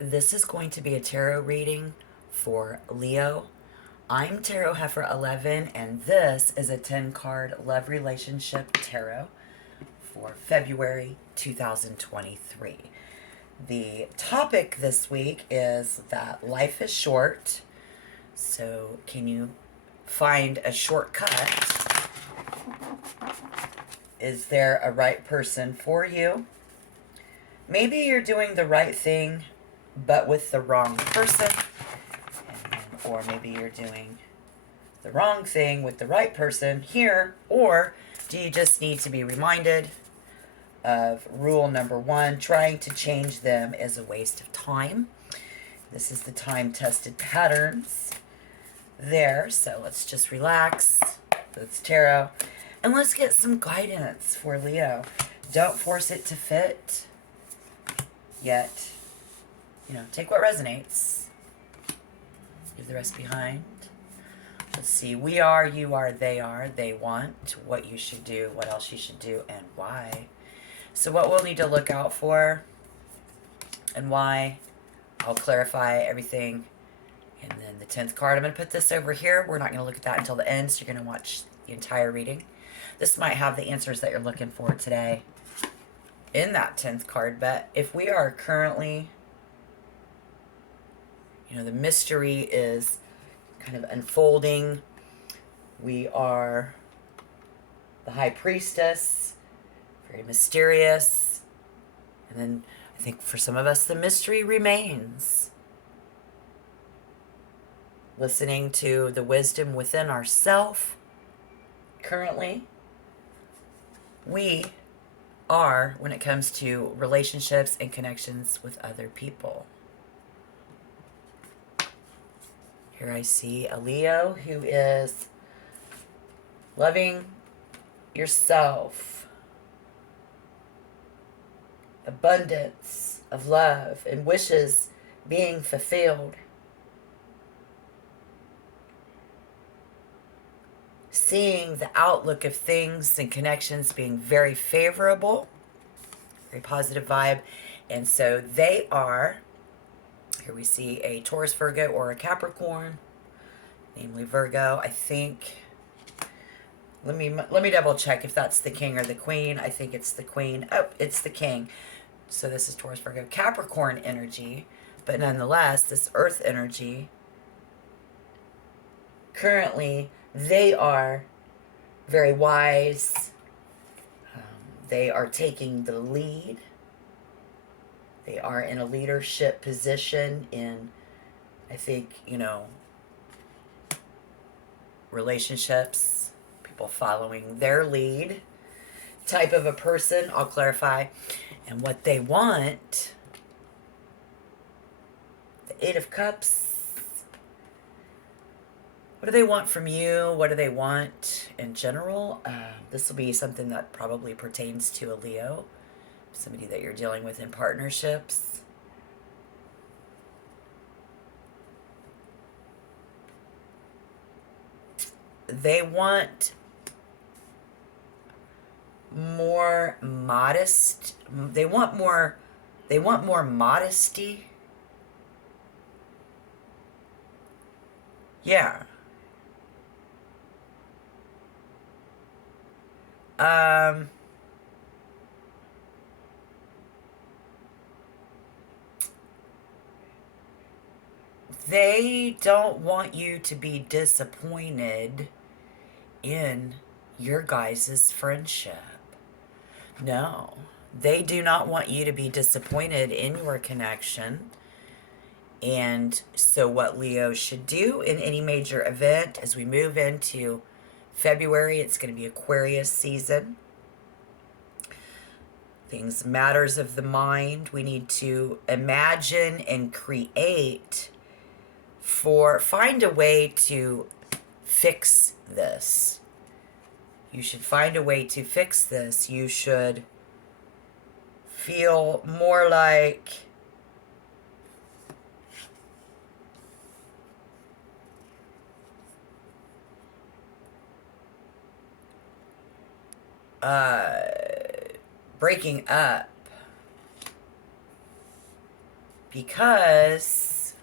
This is going to be a tarot reading for Leo. I'm Tarot Heifer 11, and this is a 10 card love relationship tarot for February 2023. The topic this week is that life is short, so can you find a shortcut? Is there a right person for you? Maybe you're doing the right thing, but with the wrong person. Or maybe you're doing the wrong thing with the right person here. Or do you just need to be reminded of rule number one? Trying to change them is a waste of time. This is the time-tested patterns there. So let's just relax. Let's tarot. And let's get some guidance for Leo. Don't force it to fit yet. Take what resonates. Leave the rest behind. Let's see. We are, you are, they want, what you should do, what else you should do, and why. So what we'll need to look out for and why, I'll clarify everything. And then the 10th card, I'm going to put this over here. We're not going to look at that until the end, so you're going to watch the entire reading. This might have the answers that you're looking for today in that 10th card. But if we are currently, the mystery is kind of unfolding. We are the High Priestess, very mysterious. And then I think for some of us, the mystery remains. Listening to the wisdom within ourself. Currently, we are, when it comes to relationships and connections with other people. Here I see a Leo who is loving yourself, abundance of love and wishes being fulfilled, seeing the outlook of things and connections being very favorable, very positive vibe. And so they are, here we see a Taurus, Virgo, or a Capricorn, namely Virgo. I think, let me double check if that's the king or the queen. I think it's the queen. Oh, it's the king. So this is Taurus, Virgo, Capricorn energy, but nonetheless, this earth energy, currently, they are very wise. They are taking the lead. They are in a leadership position in, I think, relationships, people following their lead type of a person. I'll clarify. And what they want, the Eight of Cups. What do they want from you? What do they want in general? This will be something that probably pertains to a Leo, somebody that you're dealing with in partnerships. They want more modest. They want more modesty. Yeah. They don't want you to be disappointed in your guys' friendship. No, they do not want you to be disappointed in your connection. And so what Leo should do in any major event as we move into February, it's going to be Aquarius season. Things, matters of the mind, we need to imagine and create find a way to fix this. You should find a way to fix this. You should feel more like breaking up because,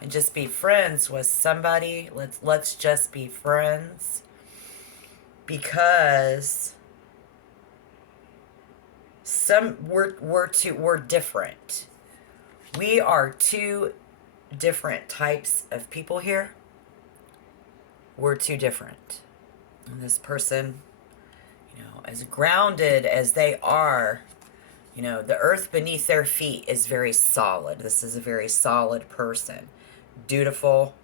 and just be friends with somebody. Let's just be friends, because we're different. We are two different types of people here. We're too different. And this person, as grounded as they are, the earth beneath their feet is very solid. This is a very solid person. Dutiful,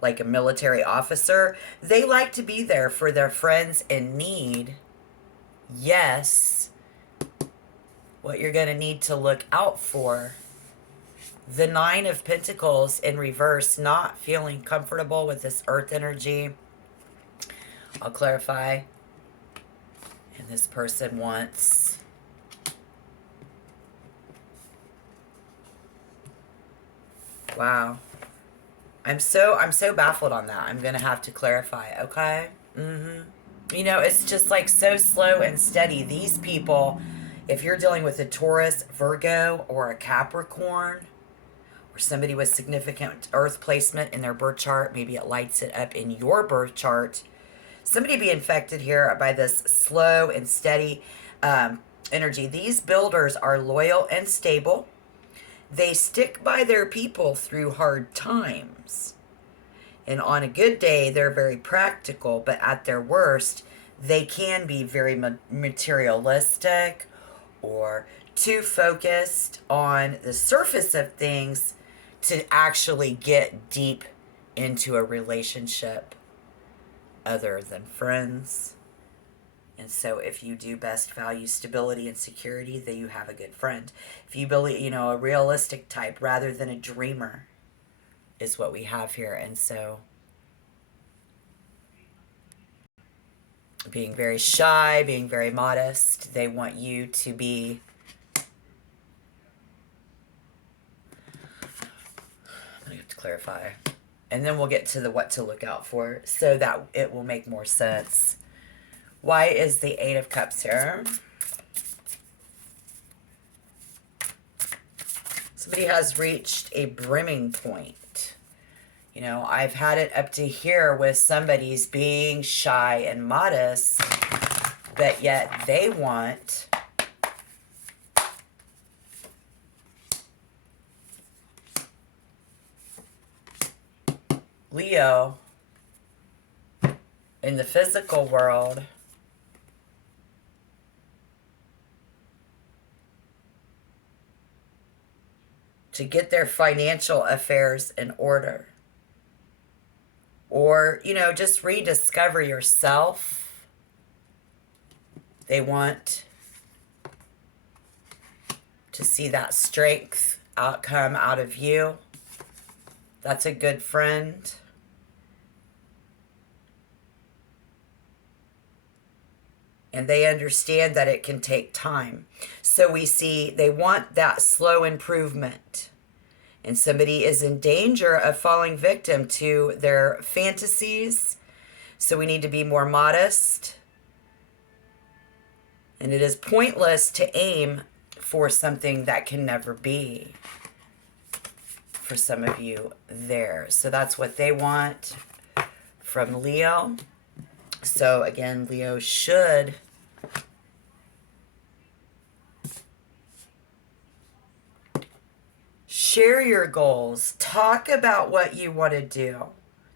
like a military officer. They like to be there for their friends in need. Yes. What you're going to need to look out for. The Nine of Pentacles in reverse, not feeling comfortable with this earth energy. I'll clarify. And this person wants wow. I'm so baffled on that. I'm going to have to clarify, okay? It's just like so slow and steady. These people, if you're dealing with a Taurus, Virgo, or a Capricorn, or somebody with significant earth placement in their birth chart, maybe it lights it up in your birth chart. Somebody be infected here by this slow and steady energy. These builders are loyal and stable. They stick by their people through hard times. And on a good day, they're very practical, but at their worst, they can be very materialistic or too focused on the surface of things to actually get deep into a relationship other than friends. And so if you do best value stability and security, then you have a good friend. If you believe, a realistic type rather than a dreamer is what we have here. And so being very shy, being very modest, they want you to be I'm going to have to clarify. And then we'll get to the what to look out for so that it will make more sense. Why is the Eight of Cups here? Somebody has reached a brimming point. I've had it up to here with somebody's being shy and modest, but yet they want Leo in the physical world to get their financial affairs in order. Or, just rediscover yourself. They want to see that strength outcome out of you. That's a good friend. And they understand that it can take time. So we see they want that slow improvement. And somebody is in danger of falling victim to their fantasies. So we need to be more modest. And it is pointless to aim for something that can never be. For some of you there. So that's what they want from Leo. So again, Leo should share your goals. Talk about what you want to do,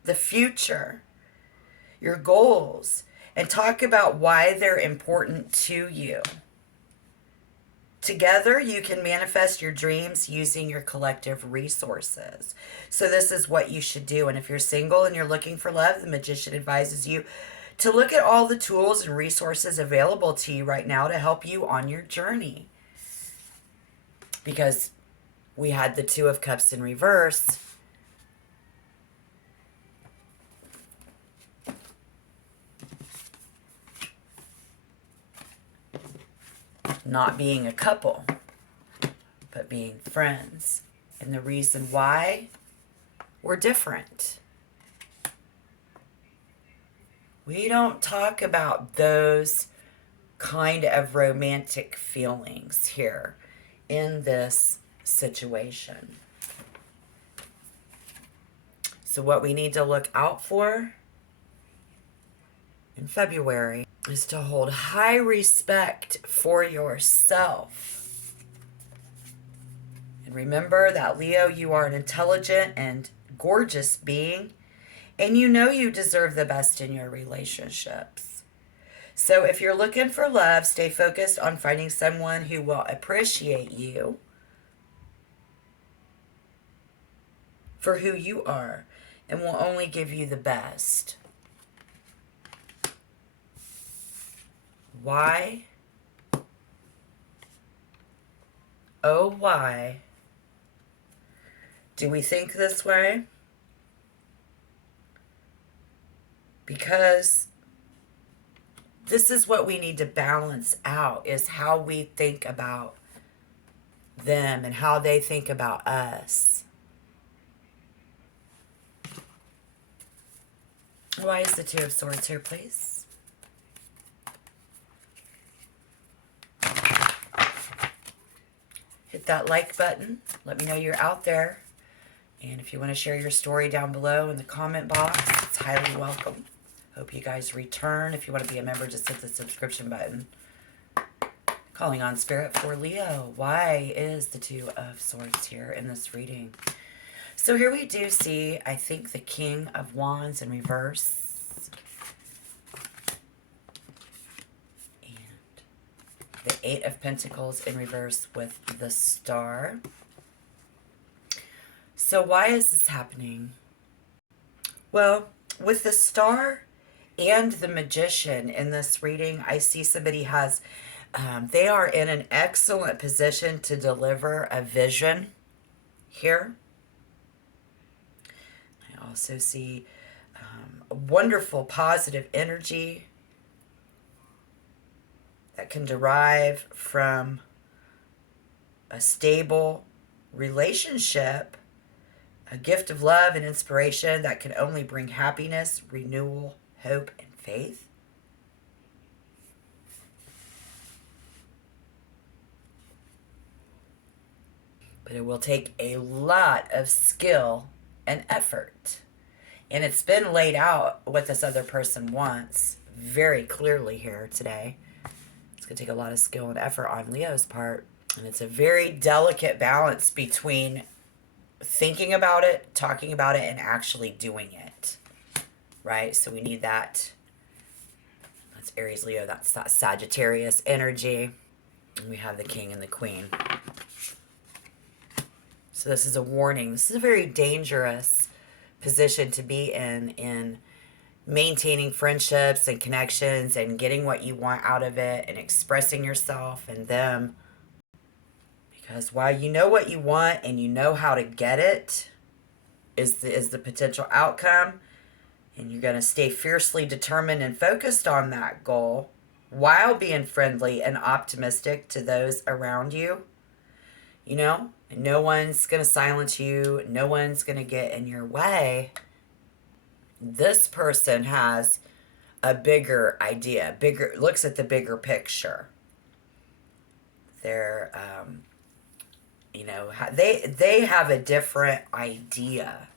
the future, your goals, and talk about why they're important to you. Together, you can manifest your dreams using your collective resources. So this is what you should do. And if you're single and you're looking for love, the Magician advises you to look at all the tools and resources available to you right now to help you on your journey. Because we had the Two of Cups in reverse. Not being a couple, but being friends. And the reason why, we're different. We don't talk about those kind of romantic feelings here in this situation. So what we need to look out for in February is to hold high respect for yourself. And remember that, Leo, you are an intelligent and gorgeous being, and you know you deserve the best in your relationships. So if you're looking for love, stay focused on finding someone who will appreciate you for who you are and will only give you the best. Why? Oh, why do we think this way? Because this is what we need to balance out, is how we think about them and how they think about us. Why is the Two of Swords here, please? Hit that like button. Let me know you're out there. And if you want to share your story down below in the comment box, it's highly welcome. Hope you guys return. If you want to be a member, just hit the subscription button. Calling on Spirit for Leo. Why is the Two of Swords here in this reading? So here we do see, I think, the King of Wands in reverse. And the Eight of Pentacles in reverse with the Star. So why is this happening? Well, with the Star and the Magician in this reading, I see somebody has, they are in an excellent position to deliver a vision here. I also see a wonderful positive energy that can derive from a stable relationship, a gift of love and inspiration that can only bring happiness, renewal, hope, and faith. But it will take a lot of skill and effort. And it's been laid out what this other person wants very clearly here today. It's going to take a lot of skill and effort on Leo's part. And it's a very delicate balance between thinking about it, talking about it, and actually doing it. Right? So we need that. That's Aries, Leo. That's that Sagittarius energy. And we have the King and the Queen. So this is a warning. This is a very dangerous position to be in maintaining friendships and connections and getting what you want out of it and expressing yourself and them. Because while you know what you want and you know how to get it is the potential outcome, and you're going to stay fiercely determined and focused on that goal while being friendly and optimistic to those around you, you know, and no one's going to silence you. No one's going to get in your way. This person has a bigger idea, looks at the bigger picture. They're, you know, they have a different idea.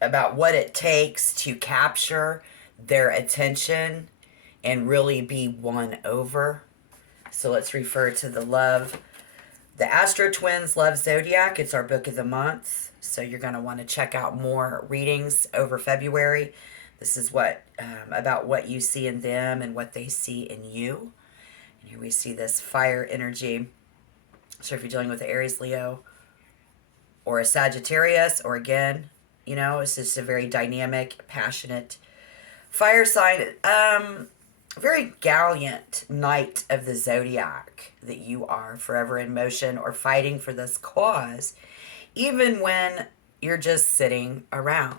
About what it takes to capture their attention and really be won over. So let's refer to the love. The Astro Twins Love Zodiac. It's our book of the month. So you're going to want to check out more readings over February. This is what about what you see in them and what they see in you. And here we see this fire energy. So if you're dealing with the Aries, Leo, or a Sagittarius, or again, you know, it's just a very dynamic, passionate fire sign. Very gallant knight of the zodiac that you are, forever in motion or fighting for this cause, even when you're just sitting around.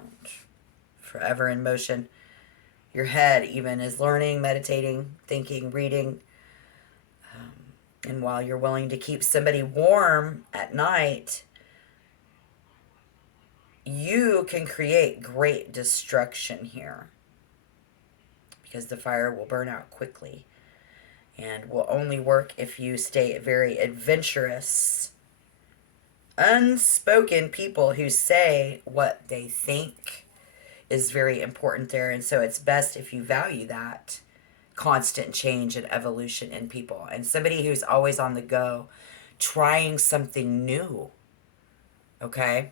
Forever in motion. Your head even is learning, meditating, thinking, reading. And while you're willing to keep somebody warm at night, you can create great destruction here, because the fire will burn out quickly. and will only work if you stay very adventurous. Unspoken people who say what they think is very important there, and so it's best if you value that constant change and evolution in people, and somebody who's always on the go trying something new. Okay,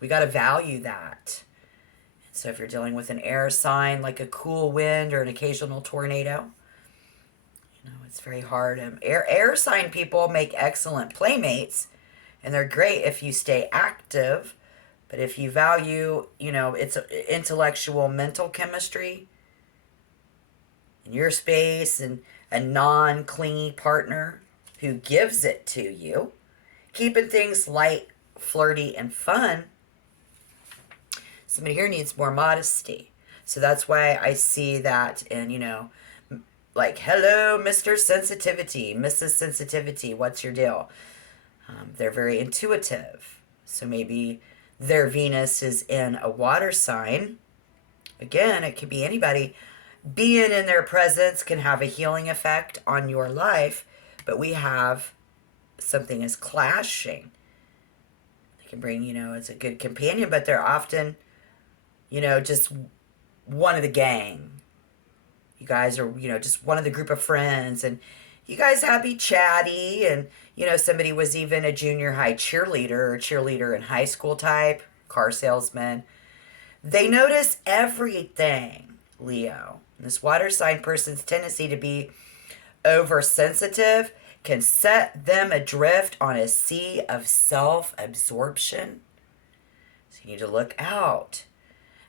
we got to value that. So if you're dealing with an air sign like a cool wind or an occasional tornado, it's very hard. Air sign people make excellent playmates, and they're great if you stay active. But if you value, it's intellectual, mental chemistry in your space, and a non-clingy partner who gives it to you, keeping things light, flirty, and fun, somebody here needs more modesty. So that's why I see that in, like, hello, Mr. Sensitivity, Mrs. Sensitivity, what's your deal? They're very intuitive. So maybe their Venus is in a water sign. Again, it could be anybody. Being in their presence can have a healing effect on your life, but we have something is clashing. They can bring, it's a good companion, but they're often, just one of the gang. You guys are, just one of the group of friends, and you guys happy chatty, and, somebody was even a junior high cheerleader or cheerleader in high school type, car salesman. They notice everything, Leo. This water sign person's tendency to be oversensitive can set them adrift on a sea of self-absorption. So you need to look out.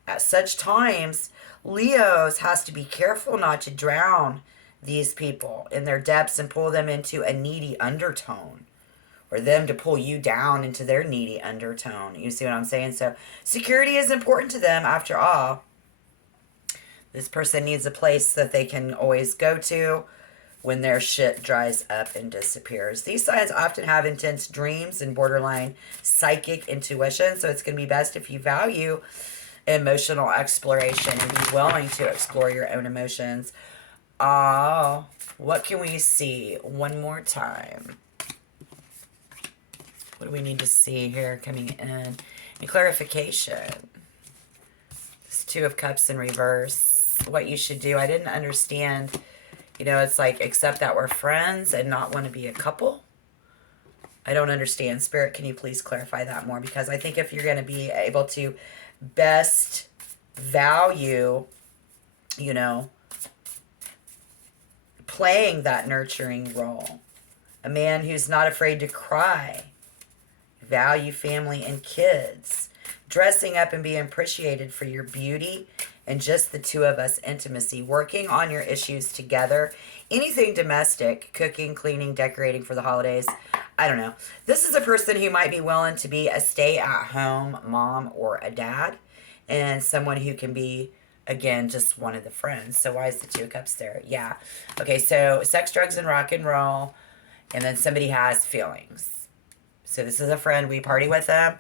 At such times, Leos has to be careful not to drown these people in their depths and pull them into a needy undertone, or them to pull you down into their needy undertone. You see what I'm saying? So security is important to them after all. This person needs a place that they can always go to when their shit dries up and disappears. These signs often have intense dreams and borderline psychic intuition, so it's going to be best if you value emotional exploration and be willing to explore your own emotions. What can we see one more time? What do we need to see here coming in? And clarification. This Two of Cups in reverse. What you should do. I didn't understand. It's like accept that we're friends and not want to be a couple. I don't understand. Spirit, can you please clarify that more? Because I think if you're going to be able to best value, playing that nurturing role, a man who's not afraid to cry, value family and kids, dressing up and being appreciated for your beauty and just the two of us intimacy, working on your issues together, anything domestic, cooking, cleaning, decorating for the holidays. I don't know. This is a person who might be willing to be a stay-at-home mom or a dad, and someone who can be, again, just one of the friends. So why is the Two of Cups there? Yeah. Okay, so sex, drugs, and rock and roll, and then somebody has feelings. So this is a friend, we party with them,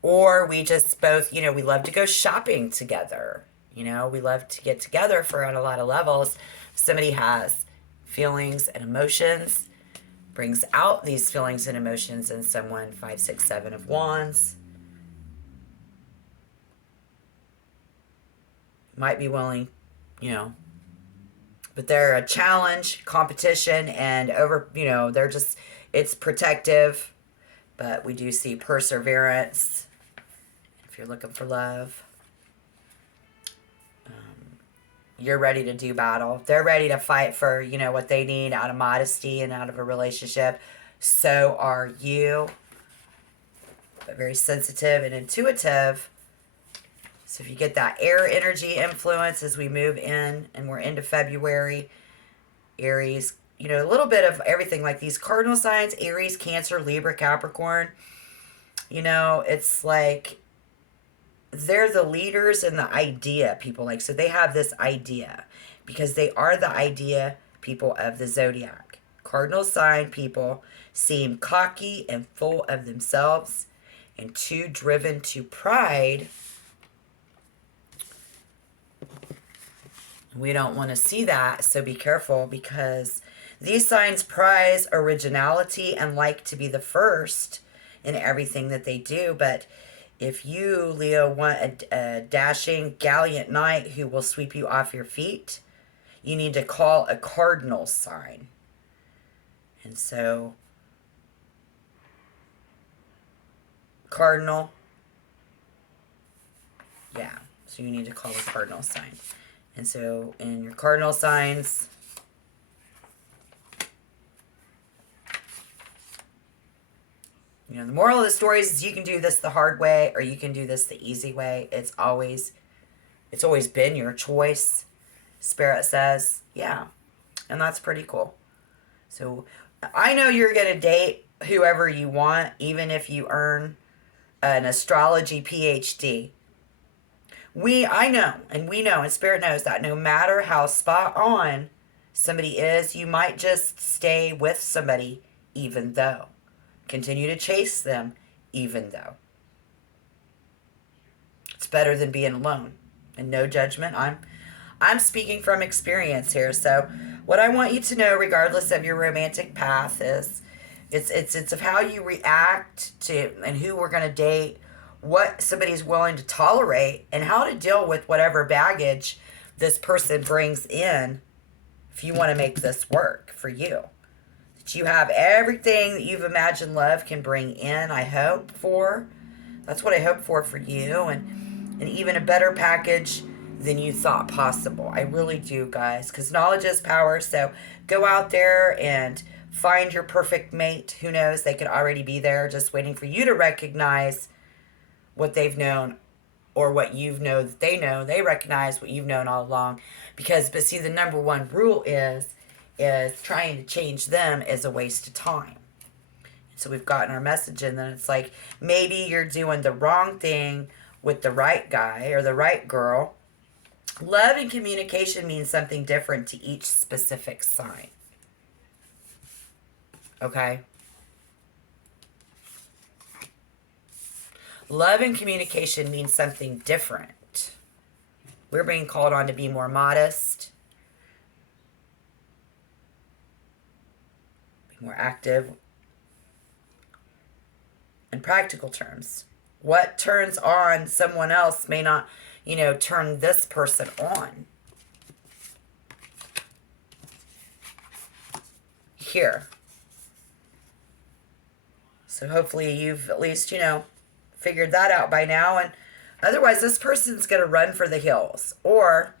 or we just both, we love to go shopping together. We love to get together for on a lot of levels. Somebody has feelings and emotions, brings out these feelings and emotions in someone. 5, 6, 7 of Wands. Might be willing, but they're a challenge, competition, and they're just, it's protective, but we do see perseverance if you're looking for love. You're ready to do battle. They're ready to fight for, what they need out of modesty and out of a relationship. So are you. But very sensitive and intuitive. So if you get that air energy influence as we move in and we're into February, Aries, a little bit of everything like these cardinal signs, Aries, Cancer, Libra, Capricorn, it's like they're the leaders and the idea people so they have this idea because they are the idea people of the zodiac. Cardinal sign people seem cocky and full of themselves and too driven to pride. We don't want to see that, so be careful because These signs prize originality and like to be the first in everything that they do. But if you, Leo, want a dashing, gallant knight who will sweep you off your feet, you need to call a cardinal sign. And so, cardinal, yeah. So you need to call a cardinal sign. And so in your cardinal signs, you know, the moral of the story is you can do this the hard way or you can do this the easy way. It's always been your choice. Spirit says, yeah. And that's pretty cool. So I know you're going to date whoever you want, even if you earn an astrology PhD. I know, and we know, and Spirit knows that no matter how spot on somebody is, you might just stay with somebody even though. Continue to chase them even though. It's better than being alone. And no judgment. I'm speaking from experience here. So what I want you to know, regardless of your romantic path, is it's of how you react to and who we're going to date, what somebody's willing to tolerate, and how to deal with whatever baggage this person brings in if you want to make this work for you. That you have everything that you've imagined love can bring in, I hope for. That's what I hope for you, and even a better package than you thought possible. I really do, guys, because knowledge is power. So go out there and find your perfect mate. Who knows? They could already be there just waiting for you to recognize what they've known or what you've known that they know. They recognize what you've known all along. But see, the number one rule is trying to change them is a waste of time. So we've gotten our message and then it's like, maybe you're doing the wrong thing with the right guy or the right girl. Love and communication means something different to each specific sign. Okay? Love and communication means something different. We're being called on to be more modest, be more active. In practical terms, what turns on someone else may not, turn this person on. Here. So hopefully you've at least, figured that out by now. And otherwise, this person's going to run for the hills. Or,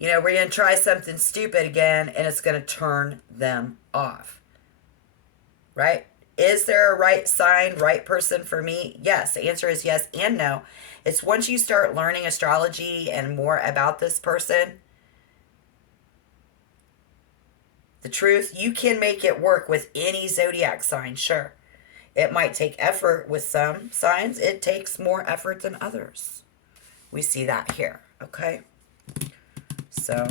we're going to try something stupid again and it's going to turn them off. Right? Is there a right sign, right person for me? Yes. The answer is yes and no. It's once you start learning astrology and more about this person, the truth, you can make it work with any zodiac sign, sure. It might take effort with some signs. It takes more effort than others. We see that here, okay? So,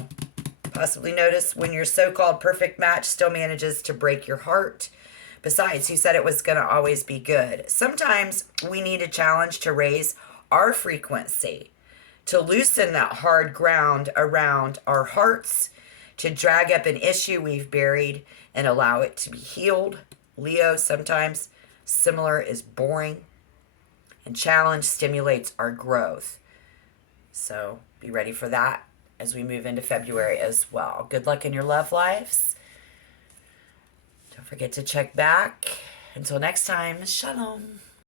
possibly notice when your so-called perfect match still manages to break your heart. Besides, you said it was going to always be good. Sometimes we need a challenge to raise our frequency, to loosen that hard ground around our hearts, to drag up an issue we've buried and allow it to be healed. Leo, sometimes similar is boring, and challenge stimulates our growth. So be ready for that as we move into February as well. Good luck in your love lives. Don't forget to check back. Until next time, shalom.